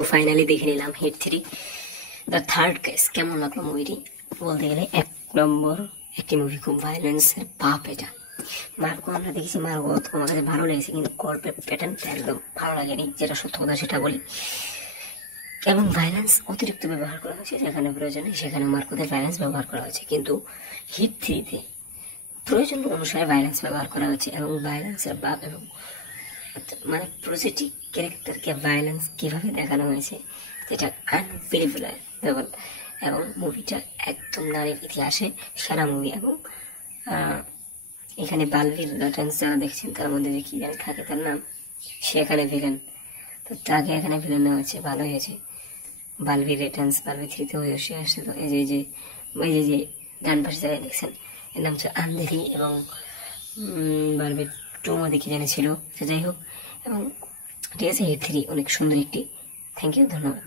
Finally দেখে নিলাম hit 3 the third case. কেমন লাগলো মুভিটি? বলতে গেলে এক নম্বর একটি মুভি, খুব ভায়োলেন্সের পাপ এটা। মার্গো আমরা দেখেছি, মার্গো আমার কাছে ভালো লেগেছে, কিন্তু গল্পের প্যাটার্নটা একদম ভালো লাগেনি, যেটা সত্য কথা সেটা বলি। এবং ভায়োলেন্স অতিরিক্ত ব্যবহার করা হয়েছে, যেখানে প্রয়োজনে সেখানে মার্গোদের ভায়োলেন্স ব্যবহার করা হয়েছে, কিন্তু হিট 3-তে প্রয়োজন অনুসারে ভায়োলেন্স ব্যবহার করা হয়েছে। এবং ভায়োলেন্সের বাপ এবং মানে প্রতিটি ক্যারেক্টারকে ভায়োলেন্স কিভাবে দেখানো হয়েছে যেটা আনবিলিভেবল। এবং মুভিটা একদম নারীর ইতিহাসে সেরা মুভি। এবং এখানে বালভির রিটার্নস যারা দেখছেন তার মধ্যে যে কি জানি থাকে তার নাম, সে এখানে ভিলেন, তো তাকে এখানে ভিলেন নেওয়া হয়েছে, ভালো হয়েছে। বালভির রিটার্নস বালভি 3-তে হয়ে আসছে। তো এই যে ডান পাশে যারা দেখছেন এর নাম হচ্ছে আন্ধেরি, এবং বালভির 2 মধ্যে কি জানি ছিল, যাই হোক। এবং ঠিক আছে, হিট 3 অনেক সুন্দর একটি। থ্যাংক ইউ, ধন্যবাদ।